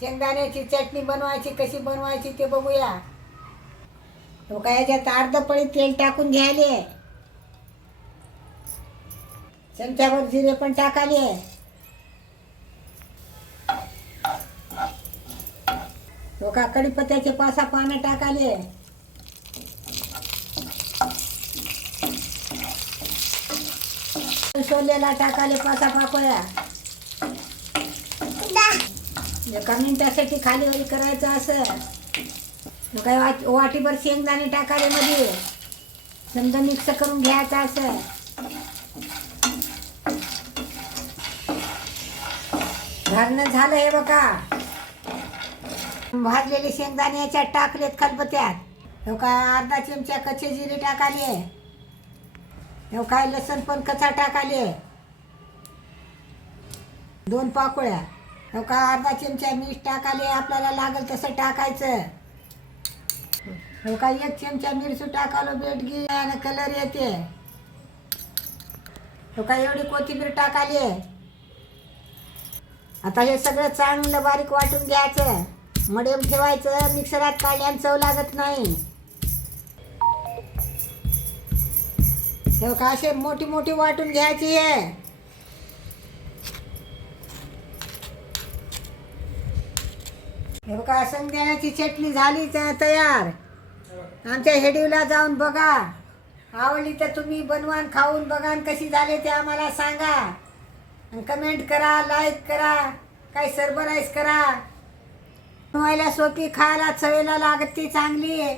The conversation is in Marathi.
शेंगदाण्याची चटणी बनवायची, कशी बनवायची ते बघूया. काय याच्यात अर्ध पळी तेल टाकून घ्यायले, चमच्याभर जिरे पण टाकाले, का कढीपत्त्याचे 5-6 पानं टाकाले, सोल्याला टाकाले 5-6 पाकळ्या. एका मिनिटासाठी खाली वरी करायचं असं. काय वाटीभर शेंगदाणे टाकाले मध्ये, समजा मिक्स करून घ्यायचं असं. घालणं झालं हे बघा. भाजलेले शेंगदाणे याच्यात टाकलेत खलबत्त्यात. हे काय अर्धा चमचा कच्चे जिरे टाकाले, हे काय लसण पण कच्चा टाकाले 2 पाकळ्या. हे काय अर्धा चमचा मीठ टाकाले, आपल्याला लागल तसं टाकायचं. हे काय 1 चमचा मिरची टाकालो, बेडगी आणि कलर येते. हे काय एवढी कोथिंबीर टाकाली. आता हे सगळं चांगलं बारीक वाटून घ्यायचं, मध्यम ठेवायचं. मिक्सरात काढल्याने चव लागत नाही. हे काय असे मोठी मोठी वाटून घ्यायची आहे. हे बघा शेंगदाण्याची चटणी झाली तयार. आमच्या हेडीवला जाऊन बघा. आवडली तर तुम्ही बनवा, खाऊन बघा, कशी झाली ते आम्हाला सांगा. कमेंट करा, लाईक करा, काही सरप्राईज करा. बनवायला सोपी, खायला चवेला लागते चांगली आहे.